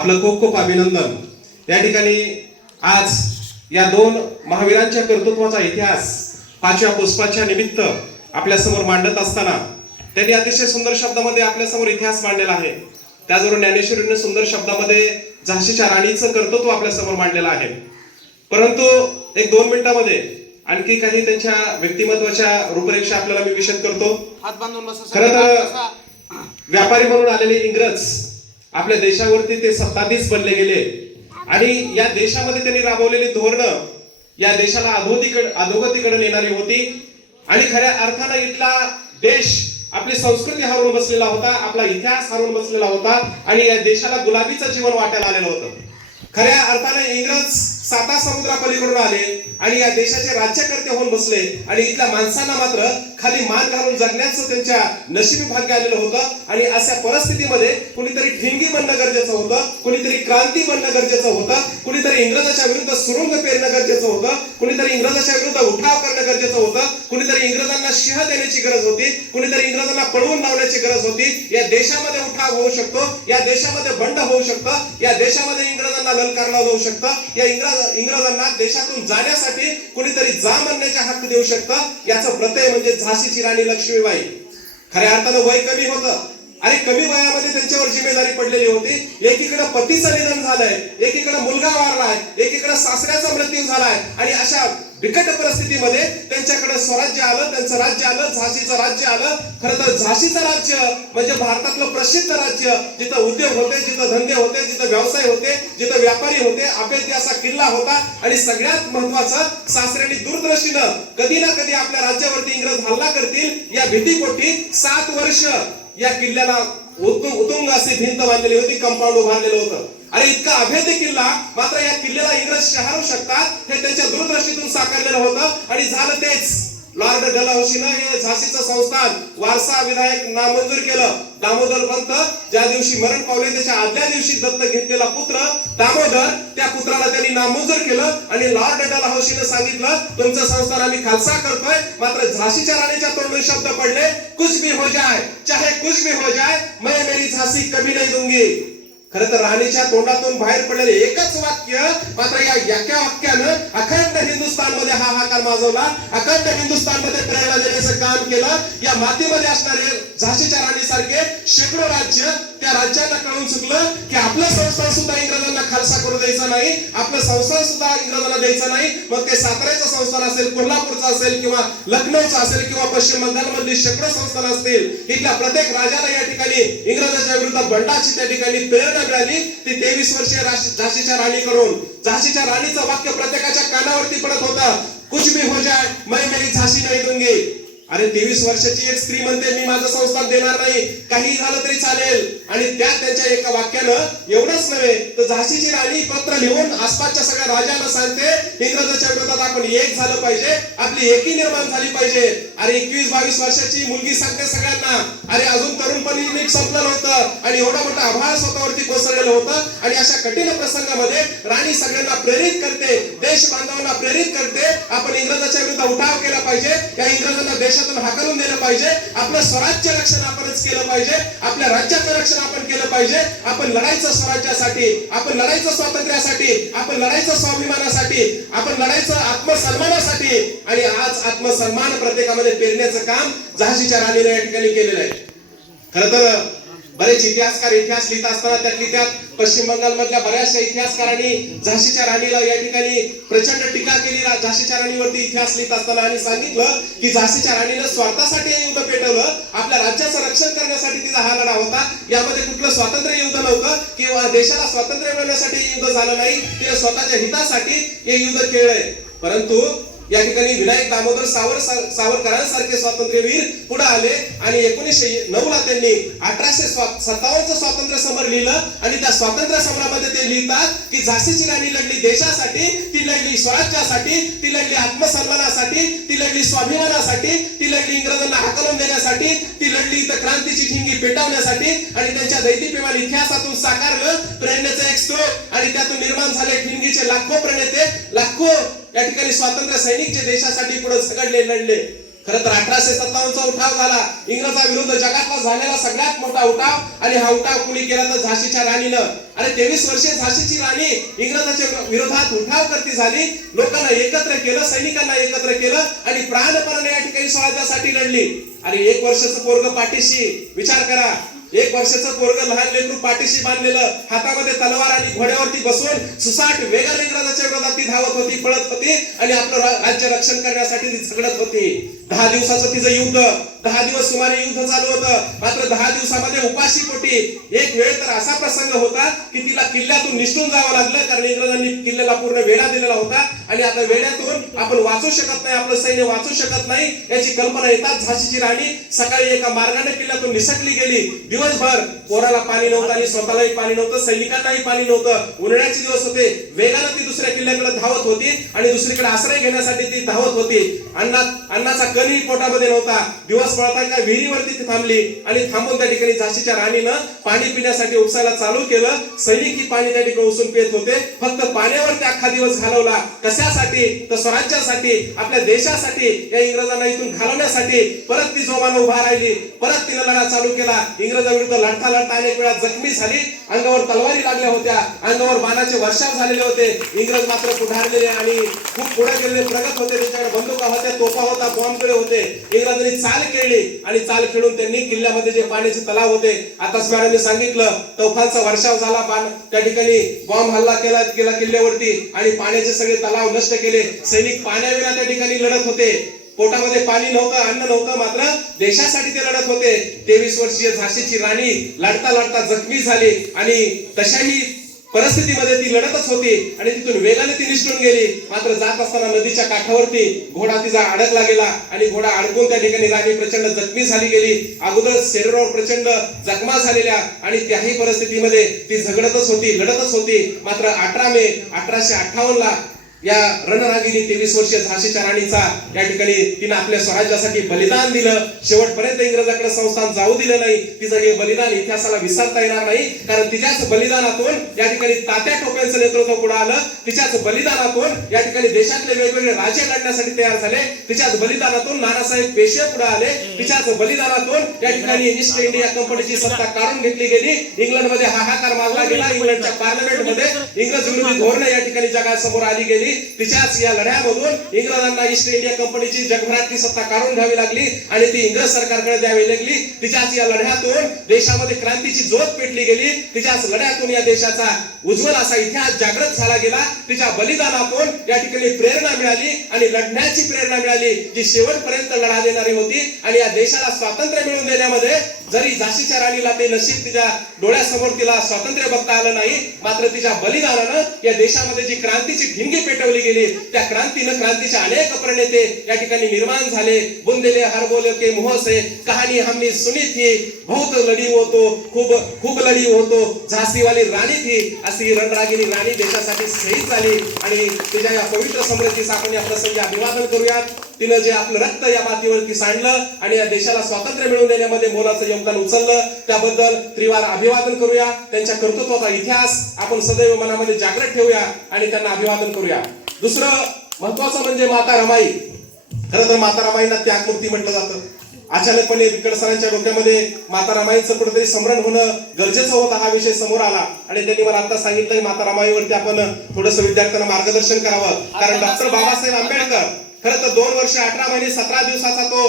आपलं खूप खूप अभिनंदन। या ठिकाणी आज या दोन महावीरांच्या कर्तृत्वाचा इतिहास 5व्या पुष्पाच्या निमित्त आपल्या समोर मांडत असताना त्यांनी अतिशय सुंदर शब्दामध्ये आपल्या समोर इतिहास मांडलेला आहे। त्याचबरोबर ज्ञानेश्वरीने सुंदर शब्दामध्ये झाशीच्या राणीचं कर्तृत्व आपल्या समोर मांडलेलं आहे। परंतु एक 2 मिनिटांमध्ये आणखी काही त्यांच्या व्यक्तिमत्वाच्या रूपरेषा आपल्याला मी विशद करतो। खरं तर व्यापारी म्हणून आलेले इंग्रज आपल्या देशावरती ते सत्ताधीश बनले गेले आणि या देशामध्ये त्यांनी राबवलेली धोरणं या देशाला अधोगतीकडे नेणारी होती आणि खऱ्या अर्थाने इथला देश आपली संस्कृती हरवून बसलेला होता, आपला इतिहास हरवून बसलेला होता आणि या देशाला गुलाबीचं जीवन वाटायला आलेलं होतं। खऱ्या अर्थाने इंग्रज 7 समुद्रापलीकडून आले आणि या देशाचे राज्यकर्ते होऊन बसले आणि इथल्या माणसांना मात्र खाली मान घालून जगण्याचं त्यांच्या नशिबी भाग्य आलेलं होतं। आणि अशा परिस्थितीमध्ये कुणीतरी ठिणगी बनणं गरजेचं होतं, कुणीतरी क्रांती बनणं गरजेचं होतं, कुणीतरी इंग्रजाच्या विरुद्ध सुरुंग पेरणं गरजेचं होतं, कुणीतरी इंग्रजाच्या विरुद्ध उठाव करणं गरजेचं होतं, कुणीतरी इंग्रजांना शिहा देण्याची गरज होती, कुणीतरी इंग्रजांना पळवून लावण्याची गरज होती। या देशामध्ये उठाव होऊ शकतो, या देशामध्ये बंड होऊ शकतं, या देशामध्ये इंग्रजांना ललकार लावू शकतं, या इंग्रजांना देशातून जाण्यासाठी कुणीतरी जा म्हणण्याचा हक्क देऊ शकतं। याचं प्रत्यय म्हणजे झाशीची राणी लक्ष्मीबाई। खऱ्या अर्थानं वय कमी होतं आणि कमी वयामध्ये त्यांच्यावर जिम्मेदारी पडलेली होती। एकीकडे पतीचं निधन झालंय, एकीकडे मुलगा वारलाय, एकीकडे सासऱ्याचा मृत्यू झालाय आणि अशा बिकट परिस्थितीमध्ये त्यांच्याकडे स्वराज्य आलं, त्यांचं राज्य आलं, झाशीचं राज्य आलं। खरं तर झाशीचं राज्य म्हणजे भारतातलं प्रसिद्ध राज्य, जिथं उद्योग होते, जिथं धंदे होते, जिथं व्यवसाय होते, जिथं व्यापारी होते, अभेद्य असा किल्ला होता। आणि सगळ्यात महत्वाचं, सासऱ्यांनी दूरदर्शीनं कधी ना कधी आपल्या राज्यावरती इंग्रज हल्ला करतील या भीतीपोटी 7 वर्ष या किल्ल्याला उतुंग अशी भिंत बांधलेली होती, कंपाऊंड उभारलेलं होतं। अरे इतका अभेद्य किल्ला, मात्र या किल्ल्याला इंग्रज शहारू शकतात हे त्यांच्या दूरदृष्टीतून साकारलेलं होतं। आणि झालं तेच, लॉर्ड डलहौसीनं हे झाशीचं संस्थान वारसा विधायक नामंजूर केलं। दामोदर पंत ज्या दिवशी मरण पावले त्याच्या आदल्या दिवशी दत्तक घेतलेला पुत्र दामोदर, त्या पुत्राला त्यांनी नामंजूर केलं आणि लॉर्ड डलहौसीनं सांगितलं तुमचं संस्थान आम्ही खालसा करतोय। मात्र झाशीच्या राणीच्या तोंडून शब्द पडले, कुछ भी हो जाए, चाहे कुछ भी हो जाए, मैं मेरी झांसी कभी नहीं दूंगी। खरं तर राणीच्या तोंडातून बाहेर पडलेले एकच वाक्य, मात्र या एका वाक्यानं अखंड हिंदुस्थानमध्ये हाहाकार माजवला, अखंड हिंदुस्थानमध्ये प्रेरणा देण्याचं काम केलं। या मातीमध्ये असणारे झाशीच्या राणीसारखे शेकडो राज्य, त्या राज्यांना कळून चुकलं की आपलं संस्थान सुद्धा इंग्रजांना खालसा करू द्यायचं नाही, आपलं संस्थान सुद्धा इंग्रजांना द्यायचं नाही। मग ते साताऱ्याचं संस्थान असेल, कोल्हापूरचं असेल किंवा लखनौचं असेल किंवा पश्चिम बंगालमधली शेकडो संस्थान असतील, इथल्या प्रत्येक राजाला या ठिकाणी इंग्रजांच्या विरुद्ध बंडाची त्या ठिकाणी प्रेरणा मिळाली। ती 23 वर्षीय झाशीच्या राणीकडून। झाशीच्या राणीचं वाक्य प्रत्येकाच्या कानावरती पडत होतं, कुछ भी हो जाए मैं मेरी झांसी नहीं दूंगी। अरे 23 वर्षाची एक स्त्री म्हणते मी माझं संस्थान देणार नाही, काही झालं तरी चालेल। आणि त्यांच्या एका वाक्यानं एवढंच नव्हे तर झाशीची राणी पत्र लिहून आसपासच्या सगळ्या राजांना सांगते इंग्रजांच्या विरोधात आपण एक झालं पाहिजे, आपली एकी निर्माण झाली पाहिजे। अरे 21-22 वर्षाची मुलगी सांगते सगळ्यांना, अरे अजून तरुणपणी नीट संपलं नव्हतं आणि एवढा मोठा आभाळ स्वतःवरती कोसळलेलं होतं। आणि अशा कठीण प्रसंगामध्ये राणी सगळ्यांना प्रेरित करते, देश बांधवांना प्रेरित करते, आपण इंग्रजाच्या विरुद्ध उठाव केला पाहिजे, या इंग्रजांना देशातून हाकलून दिलं पाहिजे, आपलं स्वराज्य रक्षण आपणच केलं पाहिजे, आपल्या राज्याचं रक्षण आपण केलं पाहिजे। आपण लढायचं स्वराज्यासाठी, आपण लढायचं स्वातंत्र्यासाठी, आपण लढायचं स्वाभिमानासाठी, आपण लढायचं आत्मसन्मानासाठी। आणि आज आत्मसन्मान प्रत्येकामध्ये पेरण्याचं काम झाशीच्या राणीने या ठिकाणी केलेलं आहे। खरं तर बरेच इतिहासकार इतिहास लिहित असताना त्यात पश्चिम बंगाल मधल्या बऱ्याचशा इतिहासकारांनी झाशीच्या राणीला या ठिकाणी प्रचंड टीका केली झाशीच्या राणीवरती इतिहास लिहित असताना, आणि सांगितलं की झाशीच्या राणीनं स्वार्थासाठी हे युद्ध पेटवलं, आपल्या राज्याचं रक्षण करण्यासाठी तिचा हा लढा होता। यामध्ये कुठलं स्वातंत्र्य युद्ध नव्हतं किंवा देशाला स्वातंत्र्य मिळण्यासाठी हे युद्ध झालं नाही, तिने स्वतःच्या हितासाठी हे युद्ध केलंय। परंतु या ठिकाणी विनायक दामोदर सावरकरांसारखे स्वातंत्र्यवीर पुढे आले आणि 1909 ला त्यांनी 1857 स्वातंत्र्य समर लिहिलं। आणि त्या स्वातंत्र्य समरामध्ये ते लिहितात की झाशीची राणी लढली देशासाठी, ती लढली स्वराज्यासाठी, ती लढली आत्मसन्मानासाठी, ती लढली स्वाभिमानासाठी, ती लढली इंग्रजांना हाकलून देण्यासाठी, ती लढली इथं क्रांतीची ठिंगी पेटवण्यासाठी। आणि त्यांच्या दैदिप्यमान इतिहासातून साकारलं प्रेरणेचं एक स्रोत आणि त्यातून निर्माण झाले ठिंगीचे लाखो प्रणेते, लाखो या ठिकाणी स्वातंत्र्य सैनिक जे देशासाठी पुढे झगडले, लढले। खरं तर 1857चा उठाव झाला, इंग्रजाविरुद्ध जगातला झालेला सगळ्यात मोठा उठाव, आणि हा उठाव कुणी केला तर झाशीच्या राणीनं. आणि 23 वर्षे झाशीची राणी इंग्रजाच्या विरोधात उठाव करती झाली, लोकांना एकत्र केलं, सैनिकांना एकत्र केलं आणि प्राणपणाने या ठिकाणी स्वराज्यासाठी लढली. आणि 1 वर्षाचं पोरग पाठीशी, विचार करा, 1 वर्षाचं पोरग लहान लेकरू पाठीशी बांधलेलं, हातामध्ये तलवार आणि घोड्यावरती बसून सुसाट वेगाने इंग्रजाच्या विरोधात ती धावत होती, पळत होती आणि आपलं राज्य रक्षण करण्यासाठी ती झगडत होती. 10 दिवसाचं तिचं युद्ध, 10 दिवस सुमारे युद्ध चालू होतं. मात्र 10 दिवसामध्ये उपाशी पोटी एक वेळ तर असा प्रसंग होता की तिला किल्ल्यातून निसटून जावं लागलं, कारण इंग्रजांनी किल्ल्याला पूर्ण वेढा दिलेला होता. आणि आता वेढ्यातून आपण वाचू शकत नाही, आपलं सैन्य वाचू शकत नाही याची कल्पना येतात झाशीची राणी सकाळी एका मार्गाने किल्ल्यातून निसटली गेली. दिवसभर पोराला पाणी नव्हतं आणि स्वतःलाही पाणी नव्हतं, सैनिकांनाही पाणी नव्हतं, उन्हाळ्याचे दिवस होते. वेगाने ती दुसऱ्या किल्ल्याकडे धावत होती आणि दुसरीकडे आश्रय घेण्यासाठी ती धावत होती. अन्नाचा कणही पोटामध्ये नव्हता. दिवस पळता एका विहिरीवरती ती थांबली आणि थांबून त्या ठिकाणी झाशीच्या राणीनं पाणी पिण्यासाठी उपसायला चालू केलं. सैनिक ही पाणी त्या ठिकाणी उसून पित होते. फक्त पाण्यावरती अख्खा दिवस घालवला. कशासाठी तर स्वराज्यासाठी, आपल्या देशासाठी, या इंग्रजांना इथून घालवण्यासाठी. परत ती जोमानं उभा राहिली, परत तिनं लढा चालू केला. इंग्रजाविरुद्ध लढता लढता अनेक वेळा जखमी झाली, अंगावर तलवारी लागल्या होत्या, अंगावर बाणाचे वर्षाव झालेले होते. इंग्रज मात्र पुढारलेले आणि खूप पुढे गेलेले प्रगत होते. त्यांच्याकडे बंदुका होत्या, तोफा होता, बॉम्ब होते. इंग्रजांनी चाल खेळली आणि चाल खेळून त्यांनी किल्ल्यामध्ये जे पाण्याचे तलाव होते, आताच मॅडमने सांगितलं, तोफांचा वर्षाव झाला, त्या ठिकाणी बॉम्ब हल्ला केला किल्ल्यावरती आणि पाण्याचे सगळे तलाव नष्ट केले. सैनिक पाण्याविना त्या ठिकाणी लढत होते. पोटामध्ये पाणी नव्हतं, अन्न नव्हतं, मात्र देशासाठी ते लढत होते. 23 वर्षीय झाशीची राणी लढता लढता जखमी झाली आणि तशाही परिस्थितीमध्ये ती लढतच होती आणि तिथून वेगाने ती निसटून गेली. मात्र जात असताना नदीच्या काठावरती घोडा तिचा अडकला गेला आणि घोडा अडकून त्या ठिकाणी राणी प्रचंड जखमी झाली गेली. अगोदर शरीरावर प्रचंड जखमा झालेल्या आणि त्याही परिस्थितीमध्ये ती झगडतच होती, लढतच होती. मात्र 18 मे 1858 या रणरागिणी 23 वर्षीय झाशीच्या राणीचा या ठिकाणी तिने आपल्या स्वराज्यासाठी बलिदान दिलं. शेवटपर्यंत इंग्रजाकडे संस्थान जाऊ दिलं नाही. तिचं हे बलिदान इतिहासाला विसरता येणार नाही, कारण तिच्याच बलिदानातून या ठिकाणी तात्या टोप्यांचं नेतृत्व पुढे आलं. तिच्याच बलिदानातून या ठिकाणी देशातले वेगवेगळे राज्य लढण्यासाठी तयार झाले. तिच्याच बलिदानातून नानासाहेब पेशवे पुढे आले. तिच्याच बलिदानातून या ठिकाणी ईस्ट इंडिया कंपनीची सत्ता काढून घेतली गेली. इंग्लंडमध्ये हाहाकार माजला गेला. इंग्लंडच्या पार्लमेंटमध्ये इंग्रज विरोधी धोरणे या ठिकाणी जगासमोर आली गेली. तिच्याच या लढ्यामधून इंग्रजांना ईस्ट इंडिया कंपनीची जगभरातली सत्ता काढून घ्यावी लागली आणि ती इंग्रज सरकारकडे द्यावी लागली. तिच्याच या लढ्यातून देशामध्ये क्रांतीची ज्योत पेटली गेली. तिच्याच लढ्यातून या देशाचा उज्ज्वल असा इतिहास जागृत झाला गेला. तिच्या बलिदानातून या ठिकाणी प्रेरणा मिळाली आणि लढण्याची प्रेरणा मिळाली, जी शेवटपर्यंत लढा देणारी होती. आणि या देशाला स्वातंत्र्य मिळवून देण्यामध्ये जरी झाशीच्या राणीला ते नशीब तिच्या डोळ्यासमोर तिला स्वातंत्र्य बघता आलं नाही, मात्र तिच्या बलिदानानं या देशामध्ये जी क्रांतीची ठिणगी पेटवली गेली, त्या क्रांतीनं क्रांतीचे अनेक प्रणेते या ठिकाणी निर्माण झाले. बुंदेले हर बोले के मुंह से कहानी हमने सुनी थी, बहुत लढी होतो, खूप लढी होतो, झाशीवाली राणी थी. अशी रणरागिणी राणी देशासाठी शहीद झाली आणि तिच्या या पवित्र स्मृतीस आपण या प्रसंगी अभिवादन करूयात. तिनं जे आपलं रक्त या मातीवरती सांडलं आणि या देशाला स्वातंत्र्य मिळवून देण्यामध्ये मोलाचं योगदान उचललं, त्याबद्दल त्रिवार अभिवादन करूया. त्यांच्या कर्तृत्वाचा इतिहास आपण सदैव मनामध्ये जागृत ठेवूया आणि त्यांना अभिवादन करूया. दुसरं महत्वाचं म्हणजे माता रमाई. खरं तर माता रमाईंना त्यागमूर्ती म्हटलं जातं. अचानकपणे विकट सरांच्या डोक्यामध्ये माता रमाईचं कुठेतरी स्मरण होणं गरजेचं होतं. हा विषय समोर आला आणि त्यांनी मला आता सांगितलं माता रमाईवरती आपण थोडंसं विद्यार्थ्यांना मार्गदर्शन करावं, कारण डॉक्टर बाबासाहेब आंबेडकर खरं तर 2 वर्ष 18 महिने 17 दिवसाचा तो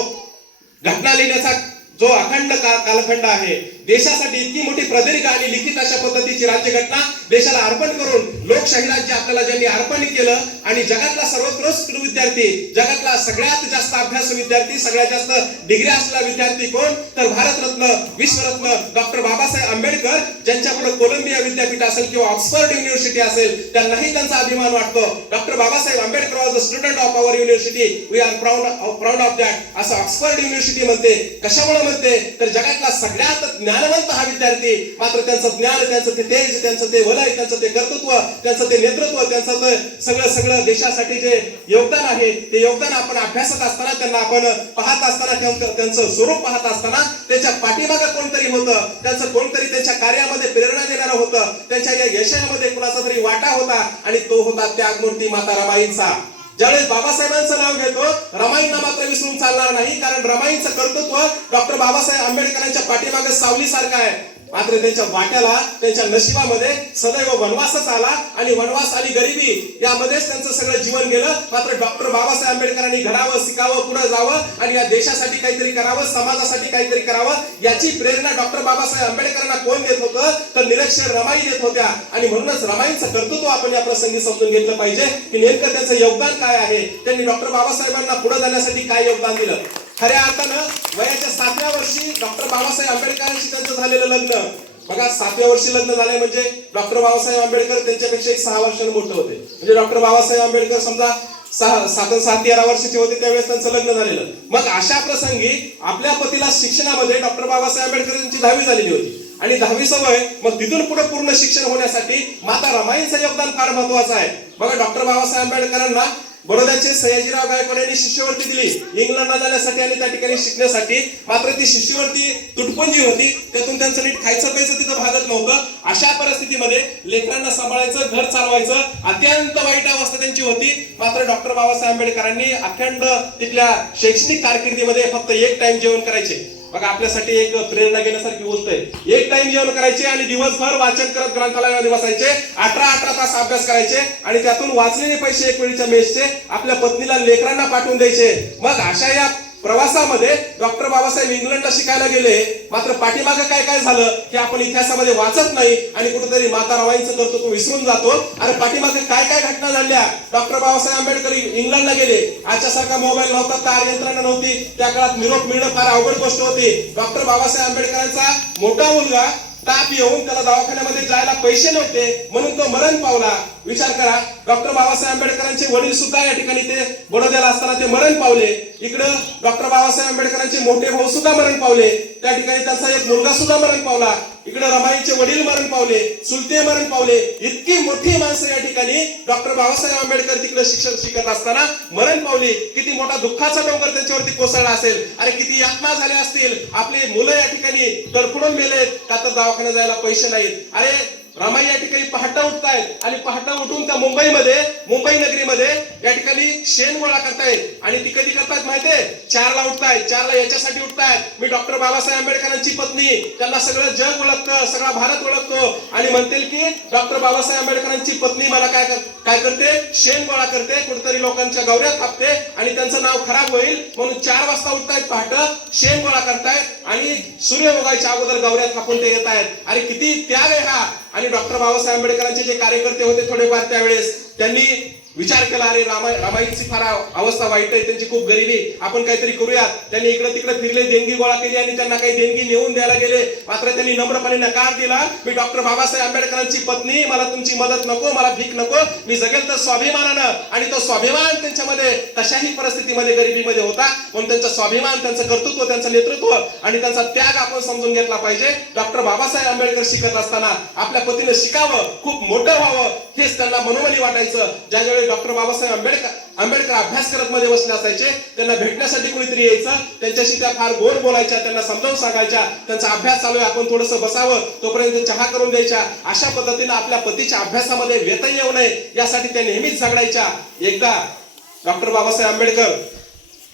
घटना लिहिण्याचा जो अखंड कालखंड आहे, देशासाठी इतकी मोठी प्रदीर्घ आणि लिखित अशा पद्धतीची राज्यघटना देशाला अर्पण करून लोकशाही राज्य आपल्याला ज्यांनी अर्पण केलं आणि जगातला सर्वोत्कृष्ट विद्यार्थी, जगातला सगळ्यात जास्त अभ्यासू विद्यार्थी, सगळ्यात जास्त डिग्री असलेला विद्यार्थी कोण तर भारतरत्न, विश्वरत्न डॉक्टर बाबासाहेब आंबेडकर, ज्यांच्या पुढे कोलंबिया विद्यापीठ असेल किंवा ऑक्सफर्ड युनिव्हर्सिटी असेल, त्यांनाही त्यांचा अभिमान वाटतो. Doctor Babasaheb Ambedkar was the student of our university, we are proud of that असं ऑक्सफर्ड युनिव्हर्सिटी म्हणते. कशामुळे म्हणते तर जगातला सगळ्यात ज्ञानवंत हा विद्यार्थी, मात्र त्यांचं ज्ञान, त्यांचं ते तेज, त्यांचं ते वलय, त्यांचं ते कर्तृत्व, त्यांचं ते नेतृत्व, त्यांचं ते सगळं देशासाठी जे योगदान आहे, ते योगदान आपण अभ्यासत असताना, त्यांना आपण पाहत असताना, त्यांचं स्वरूप पाहत असताना त्यांच्या पाठीमागे कोणतरी होतं, त्यांचं कोणतरी त्यांच्या कार्यामध्ये प्रेरणा देणारं होतं, त्यांच्या या यशामध्ये कुणाचा तरी वाटा होता आणि तो होता त्यागमूर्ती माता रमाईंचा. ज्यावेळेस बाबासाहेबांचं नाव घेतो रमाईंना मात्र विसरून चालणार नाही, कारण रमाईंचं कर्तृत्व डॉक्टर बाबासाहेब आंबेडकरांच्या पाठीमागे सावलीसारखं आहे. मात्र त्यांच्या वाट्याला, त्यांच्या नशिबामध्ये सदैव वनवासच आला आणि वनवास आणि गरिबी यामध्येच त्यांचं सगळं जीवन गेलं. मात्र डॉक्टर बाबासाहेब आंबेडकरांनी घडावं, शिकावं, पुढे जावं आणि या देशासाठी काहीतरी करावं, समाजासाठी काहीतरी करावं, याची प्रेरणा डॉक्टर बाबासाहेब आंबेडकरांना कोण देत होतं? तर निरक्षर रमाई देत होत्या. आणि म्हणूनच रमाईंचं कर्तृत्व आपण या प्रसंगी समजून घेतलं पाहिजे की नेमकं त्यांचं योगदान काय आहे, त्यांनी डॉक्टर बाबासाहेबांना पुढे जाण्यासाठी काय योगदान दिलं. खऱ्या अर्थानं वयाच्या 7व्या वर्षी डॉक्टर बाबासाहेब आंबेडकरांशी त्यांचं झालेलं लग्न बघा. 7व्या वर्षी लग्न झालंय म्हणजे डॉक्टर बाबासाहेब आंबेडकर त्यांच्यापेक्षा 6 वर्षांनी मोठे होते. म्हणजे डॉक्टर बाबासाहेब आंबेडकर समजा 13 वर्षाचे होते त्यावेळेस त्यांचं लग्न झालेलं. मग अशा प्रसंगी आपल्या पतीला शिक्षणामध्ये डॉक्टर बाबासाहेब आंबेडकर यांची 10वी झालेली होती आणि 10वीचं वय, मग तिथून पुढे पूर्ण शिक्षण होण्यासाठी माता रमाईंचं योगदान फार महत्वाचं आहे. बघा, डॉक्टर बाबासाहेब आंबेडकरांना बडोद्याचे सयाजीराव गायकवाड यांनी शिष्यवृत्ती दिली इंग्लंडला जाण्यासाठी आणि त्या ठिकाणी शिकण्यासाठी. मात्र ती शिष्यवृत्ती तुटपुंजी होती, त्यातून त्यांचं नीट खायचं प्यायचं तिथं भागत नव्हतं. अशा परिस्थितीमध्ये लेकरांना सांभाळायचं, घर चालवायचं, अत्यंत वाईट अवस्था त्यांची होती. मात्र डॉक्टर बाबासाहेब आंबेडकरांनी अखंड तिथल्या शैक्षणिक कारकिर्दीमध्ये फक्त एक टाइम जेवण करायचे. बघा, आपल्यासाठी एक प्रेरणा घेण्यासारखी गोष्ट आहे. एक टाइम जेवण करायचे आणि दिवसभर वाचन करत ग्रंथालयामध्ये बसायचे. 18 तास अभ्यास करायचे आणि त्यातून वाचलेले पैसे एक वेळीच्या मेसचे आपल्या पत्नीला, लेकरांना पाठवून द्यायचे. मग अशा या प्रवासामध्ये डॉक्टर बाबासाहेब इंग्लंडला शिकायला गेले. मात्र पाठीमागे काय काय झालं हे आपण इतिहासामध्ये वाचत नाही आणि कुठेतरी माता रमाईंचं कर्तृत्व विसरून जातो. अरे पाठीमागे काय काय घटना झाल्या. डॉक्टर बाबासाहेब आंबेडकर इंग्लंडला गेले. आजच्या सारखा मोबाईल नव्हता, तार यंत्रणा नव्हती, त्या काळात निरोप मिळणं फार अवघड गोष्ट होती. डॉक्टर बाबासाहेब आंबेडकरांचा मोठा मुलगा ताप येऊन त्याला दवाखान्यामध्ये जायला पैसे नव्हते म्हणून तो मरण पावला. विचार करा, डॉक्टर बाबासाहेब आंबेडकरांचे वडील सुद्धा या ठिकाणी ते बडोद्याला असताना ते मरण पावले. इकडं डॉक्टर बाबासाहेब आंबेडकरांचे मोठे भाऊ सुद्धा मरण पावले. त्या ठिकाणी त्यांचा एक मुलगा सुद्धा मरण पावला. इकडे रमाईचे वडील मरण पावले, चुलते मरण पावले. इतकी मोठी माणसं या ठिकाणी डॉक्टर बाबासाहेब आंबेडकर तिकडे शिक्षण शिकत असताना मरण पावली. किती मोठा दुःखाचा डोंगर त्यांच्यावरती कोसळला असेल. अरे किती यातना झाल्या असतील. आपले मुलं या ठिकाणी तडफडून मेलेत का तर दवाखान्यात जायला पैसे नाहीत. अरे रमाई या ठिकाणी पहाटे उठतायत आणि पहाटे उठून त्या मुंबई नगरीमध्ये या ठिकाणी शेण गोळा करतायत. आणि ती कधी करतायत माहितीये? 4ला उठतायत. 4ला याच्यासाठी उठतायत, मी डॉक्टर बाबासाहेब आंबेडकरांची पत्नी, त्यांना सगळं जग ओळखतं, सगळा भारत ओळखतो आणि म्हणतील की डॉक्टर बाबासाहेब आंबेडकरांची पत्नी मला काय करते? शेण गोळा करते, कुठेतरी लोकांच्या गौऱ्या थापते आणि त्यांचं नाव खराब होईल म्हणून 4 वाजता उठतायत पहाटे, शेण गोळा करतायत आणि सूर्य उगायच्या अगोदर गौऱ्या थापून ते येत आहेत. अरे किती त्याग आहे हा. आणि डॉक्टर बाबासाहेब आंबेडकरांचे जे कार्यकर्ते होते थोडेफार त्यावेळेस त्यांनी विचार केला, अरे रमाईची फार अवस्था वाईट आहे, त्यांची खूप गरिबी, आपण काहीतरी करूयात. त्यांनी इकडे तिकडे फिरले, देणगी गोळा केली आणि त्यांना काही देणगी नेऊन द्यायला गेले. मात्र त्यांनी नम्रपणे नकार दिला, मी डॉक्टर बाबासाहेब आंबेडकरांची पत्नी, मला तुमची मदत नको, मला भीक नको, मी जगेल तर स्वाभिमानानं. आणि तो स्वाभिमान त्यांच्यामध्ये कशाही परिस्थितीमध्ये गरिबीमध्ये होता म्हणून त्यांचा स्वाभिमान, त्यांचं कर्तृत्व, त्यांचं नेतृत्व आणि त्यांचा त्याग आपण समजून घेतला पाहिजे. डॉक्टर बाबासाहेब आंबेडकर शिकत असताना आपल्या पतीने शिकावं, खूप मोठं व्हावं हेच त्यांना मनोमनी वाटायचं. ज्यावेळी डॉक्टर बाबासाहेब आंबेडकर अभ्यास करत मध्ये बसले असायचे, त्यांना भेटण्यासाठी कोणीतरी यायचं, त्यांच्याशी त्या फार गोड बोलायच्या, त्यांना समजावून सांगायच्या, त्यांचा अभ्यास चालू आहे आपण थोडंसं बसावं, तोपर्यंत चहा करून द्यायच्या. अशा पद्धतीने आपल्या पतीच्या अभ्यासामध्ये व्यत्यय येऊ नये यासाठी त्या नेहमीच झगडायच्या. एकदा डॉक्टर बाबासाहेब आंबेडकर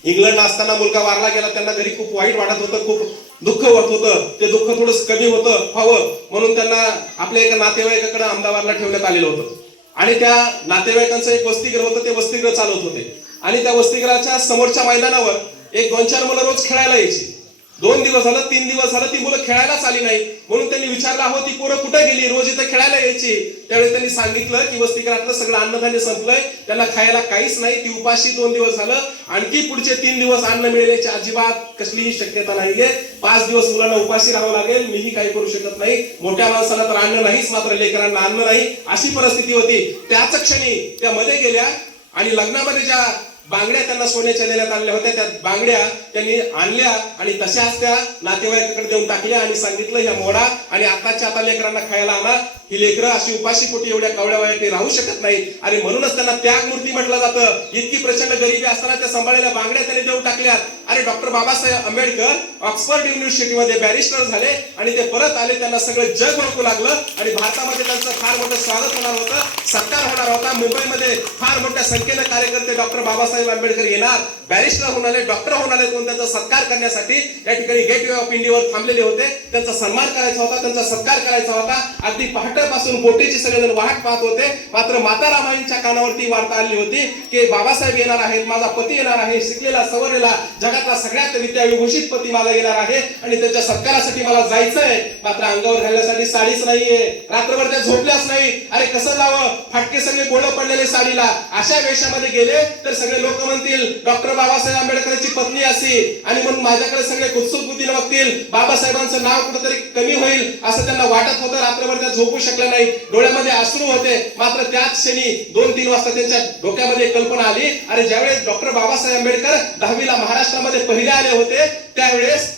इंग्लंडला असताना मुलगा वारला गेला. त्यांना घरी खूप वाईट वाटत होतं, खूप दुःख होत होतं. ते दुःख थोडंसं कमी व्हावं म्हणून त्यांना आपल्या एका नातेवाईकाकडे अहमदाबादला ठेवण्यात आलेलं होतं. आणि त्या नातेवाईकांचं एक वसतिगृह होतं, ते वसतिगृह चालवत होते. आणि त्या वसतिगृहाच्या समोरच्या मैदानावर एक 2-4 मुलं रोज खेळायला यायची. 2 दिवस झालं, 3 दिवस झालं ती मुलं खेळायलाच आली नाही. म्हणून त्यांनी विचारलं, हो ती पोरं कुठे गेली, रोज इथं खेळायला यायची. त्यावेळेस त्यांनी सांगितलं की वसतिगृहातलं सगळं अन्नधान्य संपलंय, त्यांना खायला काहीच नाही, ती उपाशी 2 दिवस झालं, आणखी पुढचे 3 दिवस अन्न मिळण्याची अजिबात कसलीही शक्यता नाहीये. 5 दिवस मुलांना उपाशी राहावं लागेल, मीही काही करू शकत नाही. मोठ्या माणसाला तर अन्न नाहीच, मात्र लेकरांना अन्न नाही, अशी परिस्थिती होती. त्याच क्षणी त्या मध्ये गेल्या आणि लग्नामध्ये ज्या बांगड्या त्यांना सोन्याच्या देण्यात आलेल्या होत्या त्या बांगड्या त्यांनी आणल्या आणि तशाच त्या नातेवाईकाकडे देऊन टाकल्या आणि सांगितलं, ह्या मोडा आणि आताच्या आता लेकरांना खायला आणा. ही लेकरं अशी उपाशी पोटी एवढ्या कवड्या वयात राहू शकत नाही. आणि म्हणूनच त्यांना त्याग मूर्ती म्हटलं जातं. इतकी प्रचंड गरिबी असताना त्या सांभाळलेल्या बांगड्या त्यांनी देऊन टाकल्यात. अरे डॉक्टर बाबासाहेब आंबेडकर ऑक्सफर्ड युनिव्हर्सिटीमध्ये बॅरिस्टर झाले आणि ते परत आले, त्यांना सगळं जग ओळखू लागलं आणि भारतामध्ये त्यांचं फार मोठं स्वागत होणार होतं, सत्कार होणार होता. मुंबईमध्ये फार मोठ्या संख्येने कार्यकर्ते डॉक्टर बाबासाहेब आंबेडकर येणार, बॅरिस्टर होऊन आले, डॉक्टर होऊन आले, म्हणून त्यांचा सत्कार करण्यासाठी या ठिकाणी गेटवे ऑफ इंडियावर थांबलेले होते. त्यांचा सन्मान करायचा होता, त्यांचा सत्कार करायचा होता. अगदी पहाटेपासून बोटीची सगळेजण वाट पाहत होते. मात्र माता रामाईंच्या कानावरती वार्ता आली होती की बाबासाहेब येणार आहेत, माझा पती येणार आहे, शिकलेला सवरलेला जगातला सगळ्यात विद्याविभूषित पती माझा येणार आहे आणि त्याच्या सत्कारासाठी मला जायचंय. मात्र अंगावर घालण्यासाठी साडीच नाहीये, रात्रभर त्या झोपल्याच नाही. अरे कसं जावं, फाटके सगळे बोळ पडलेले साडीला. अशा वेशामध्ये गेले तर सगळे लोक म्हणतील डॉक्टर बाबासाहेब आंबेडकरांची पत्नी अशी, आणि म्हणून माझ्याकडे सगळे उत्सुक बुद्धीने बघतील, बाबासाहेबांचं नाव कुठेतरी कमी होईल असं त्यांना वाटत होतं. रात्रभर त्या झोपू शकल्या नाही, डोळ्यामध्ये अश्रू होते. मात्र त्याच क्षणी 2-3 वाजता त्यांच्या डोक्यामध्ये कल्पना आली, अरे ज्यावेळेस डॉक्टर बाबासाहेब आंबेडकर 10वीला महाराष्ट्रामध्ये पहिले आले होते त्यावेळेस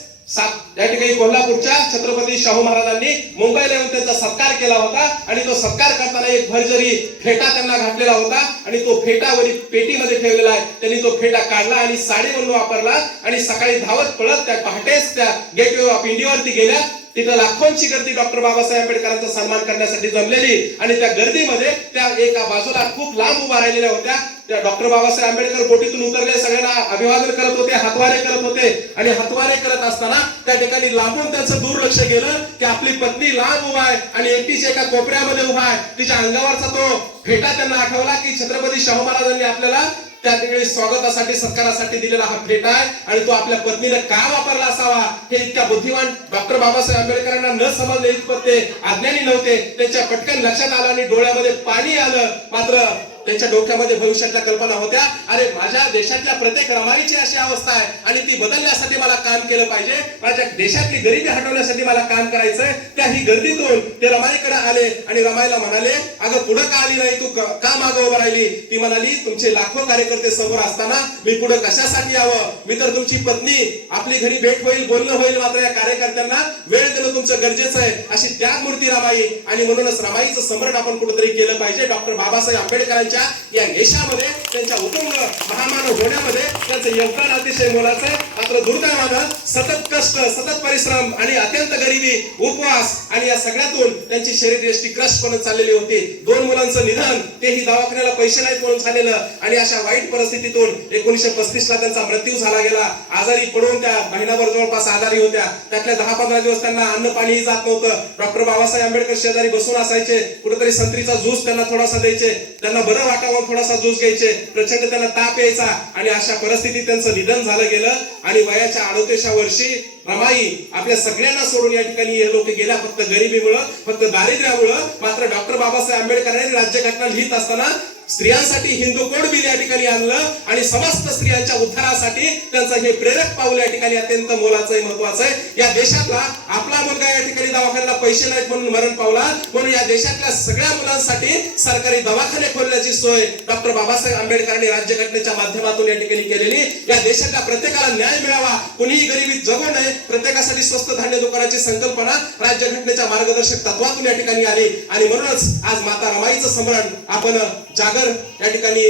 या ठिकाणी कोल्हापूरच्या छत्रपती शाहू महाराजांनी मुंबईला येऊन त्यांचा सत्कार केला होता आणि तो सत्कार करताना एक भरजरी फेटा त्यांना घातलेला होता आणि तो फेटा वरील पेटीमध्ये ठेवलेला आहे. त्यांनी तो फेटा काढला आणि साडी म्हणून वापरला आणि सकाळी धावत पळत त्या पहाटेच त्या गेटवे ऑफ इंडियावरती गेल्या. तिथं लाखोंची गर्दी डॉक्टर बाबासाहेब आंबेडकरांचा सन्मान करण्यासाठी जमलेली आणि त्या गर्दीमध्ये त्या एका बाजूला खूप लांब उभा राहिलेल्या होत्या. त्या डॉक्टर बाबासाहेब आंबेडकर बोटीतून उतरले, सगळ्यांना अभिवादन करत होते, हातवारे करत होते आणि हातवारे करत असताना त्या ठिकाणी लांबून त्यांचं दुर्लक्ष गेलं की आपली पत्नी लांब उभा आहे आणि एकटीच एका कोपऱ्यामध्ये उभा आहे. तिच्या अंगावरचा तो फेटा त्यांना आठवला की छत्रपती शाहू महाराजांनी आपल्याला त्या ठिकाणी स्वागतासाठी सत्कारासाठी दिलेला हा फेटा आहे आणि तो आपल्या पत्नीने का वापरला असावा हे इतक्या बुद्धिमान डॉक्टर बाबासाहेब आंबेडकरांना न समजले इतपत ते अज्ञानी नव्हते. त्यांच्या पटकन लक्षात आलं आणि डोळ्यामध्ये पाणी आलं. मात्र त्यांच्या डोक्यामध्ये भविष्यातल्या कल्पना होत्या, अरे माझ्या देशातल्या प्रत्येक रमाईची अशी अवस्था आहे आणि ती बदलण्यासाठी मला काम केलं पाहिजे, माझ्या देशातली गरिबी हटवण्यासाठी मला काम करायचंय. त्या ही गर्दीतून ते रमाईकडे आले आणि रमाईला म्हणाले, अगं पुढे का आली नाही, तू का मागे उभं राहिली? ती म्हणाली, तुमचे लाखो कार्यकर्ते समोर असताना मी पुढे कशासाठी यावं? मी तर तुमची पत्नी, आपली घरी भेट होईल, बोलणं होईल, मात्र या कार्यकर्त्यांना वेळ देणं तुमचं गरजेचं आहे. अशी त्यागमूर्ती रमाई आणि म्हणूनच रमाईचं स्मरण आपण कुठेतरी केलं पाहिजे. डॉक्टर बाबासाहेब आंबेडकरांच्या या यशामध्ये, त्यांच्या उत्तुंग महामानव होण्यामध्ये त्यांचं योगदान अतिशय मोलाचं आहे. मात्र दुर्दैवानं सतत कष्ट, सतत परिश्रम आणि अत्यंत गरिबी, उपवास आणि या सगळ्यातून त्यांची शरीरयष्टी क्रश बनत चाललेली होती. 2 मुलांचं निधन, तेही दवाखान्याला पैसे नाहीत म्हणून झालेलं आणि अशा वाईट परिस्थितीतून 1935 ला त्यांचा मृत्यू झाला गेला. आजारी पडून त्या महिनाभर जवळपास आजारी होत्या. त्यातल्या 10-15 दिवस त्यांना अन्न पाणीही जात नव्हतं. डॉक्टर बाबासाहेब आंबेडकर शेजारी बसून असायचे, कुठेतरी संत्रीचा ज्यूस त्यांना थोडासा द्यायचे, त्यांना बरं वाटावं थोडासा ज्यूस घ्यायचे. प्रचंड त्यांना ताप यायचा आणि अशा परिस्थितीत त्यांचं निधन झालं गेलं आणि वयाच्या 38व्या वर्षी रमाई आपल्या सगळ्यांना सोडून या ठिकाणी हे लोक गेल्या, फक्त गरिबीमुळं, फक्त दारिद्र्यामुळं. मात्र डॉक्टर बाबासाहेब आंबेडकरांनी राज्यघटना लिहित असताना स्त्रियांसाठी हिंदू कोड बिल या ठिकाणी आणलं आणि समस्त स्त्रियांच्या उद्धारासाठी त्यांचं हे प्रेरक पाऊल या ठिकाणी अत्यंत मोलाचं आहे, महत्वाचं आहे. या देशातला आपला मुलगा या ठिकाणी दवाखान्याला पैसे नाहीत म्हणून मरण पावला, म्हणून या देशातल्या सगळ्या मुलांसाठी सरकारी दवाखाने खोलण्याची सोय डॉक्टर बाबासाहेब आंबेडकरांनी राज्यघटनेच्या माध्यमातून या ठिकाणी केलेली. या देशातल्या प्रत्येकाला न्याय मिळावा, कुणीही गरिबीत जगू नये, प्रत्येकासाठी स्वस्त धान्य दुकानाची संकल्पना राज्यघटनेच्या मार्गदर्शक तत्वातून या ठिकाणी आली आणि म्हणूनच आज माता रमाईचं स्मरण आपण या ठिकाणी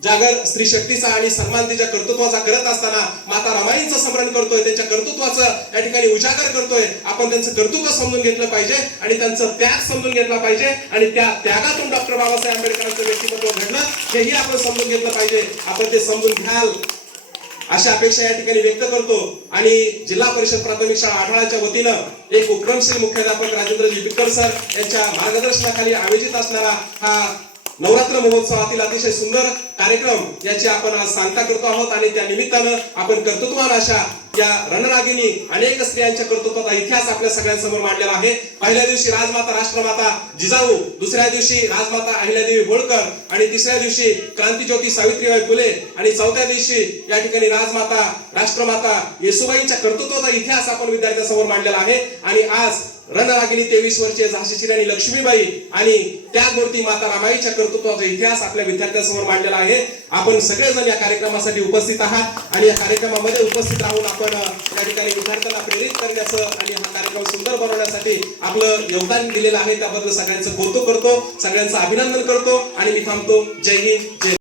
जागर स्त्री शक्तीचा आणि सन्मानतेच्या कर्तृत्वाचा करत असताना माता रमाईंचं स्मरण करतोय, त्यांच्या कर्तृत्वाचं या ठिकाणी उजागर करतोय. आपण त्यांचं कर्तृत्व समजून घेतलं पाहिजे आणि त्यांचं त्याग समजून घेतला पाहिजे आणि त्या त्यागातून डॉक्टर बाबासाहेब आंबेडकरांचं व्यक्तिमत्व घडलं हेही आपण समजून घेतलं पाहिजे. आपण ते समजून घ्याल अशा अपेक्षा या ठिकाणी व्यक्त करतो. आणि जिल्हा परिषद प्राथमिक शाळा आढळाच्या वतीनं एक उपक्रमशील मुख्याध्यापक राजेंद्रजी बिक्कर सर यांच्या मार्गदर्शनाखाली आयोजित असणारा हा नवरात्र महोत्सवातील अतिशय सुंदर कार्यक्रम याची आपण आज सांगता करतो आहोत आणि त्या निमित्तानं आपण कर्तृत्ववान अशा या रणरागिणी अनेक स्त्रियांच्या कर्तृत्वाचा इतिहास आपल्या सगळ्यांसमोर मांडलेला आहे. पहिल्या दिवशी राजमाता राष्ट्रमाता जिजाऊ, दुसऱ्या दिवशी राजमाता अहिल्यादेवी होळकर आणि तिसऱ्या दिवशी क्रांतिज्योती सावित्रीबाई फुले आणि चौथ्या दिवशी या ठिकाणी राजमाता राष्ट्रमाता येसुबाईंच्या कर्तृत्वाचा इतिहास आपण विद्यार्थ्यांसमोर मांडलेला आहे. आणि आज रणरागिणी 23 वर्षीय झाशीची राणी लक्ष्मीबाई आणि त्याचबरोबर माता रमाईच्या कर्तृत्वाचा इतिहास आपल्या विद्यार्थ्यांसमोर मांडलेला आहे. आपण सगळेजण या कार्यक्रमासाठी उपस्थित आहात आणि या कार्यक्रमामध्ये उपस्थित राहून आपण या ठिकाणी विद्यार्थ्यांना प्रेरित करण्याचं आणि हा कार्यक्रम सुंदर बनवण्यासाठी आपलं योगदान दिलेलं आहे. त्याबद्दल सगळ्यांचं कौतुक करतो, सगळ्यांचं अभिनंदन करतो आणि मी थांबतो. जय हिंद, जय